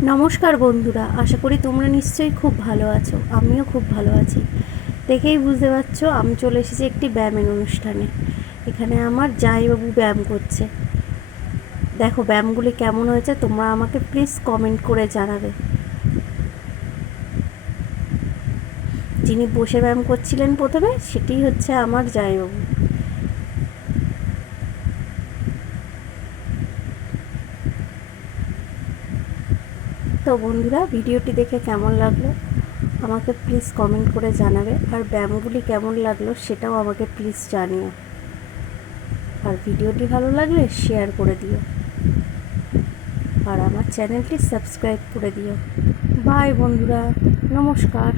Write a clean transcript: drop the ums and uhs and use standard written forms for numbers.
নমস্কার বন্ধুরা, আশা করি তোমরা নিশ্চয়ই খুব ভালো আছো। আমিও খুব ভালো আছি। দেখেই বুঝতে পারছো আমি চলে এসেছি একটি ব্যায়ামের অনুষ্ঠানে। এখানে আমার জামাইবাবু ব্যায়াম করছে। দেখো ব্যায়ামগুলি কেমন হয়েছে, তোমরা আমাকে প্লিজ কমেন্ট করে জানাবে। যিনি বসে ব্যায়াম করছিলেন প্রথমে, সেটি হচ্ছে আমার জামাইবাবু। তো বন্ধুরা, ভিডিওটি দেখে কেমন লাগলো আমাকে প্লিজ কমেন্ট করে জানাবে, আর ব্যায়ামগুলি কেমন লাগলো সেটাও আমাকে প্লিজ জানিও। আর ভিডিওটি ভালো লাগলে শেয়ার করে দিও, আর আমার চ্যানেলটি সাবস্ক্রাইব করে দিও। বাই বন্ধুরা, নমস্কার।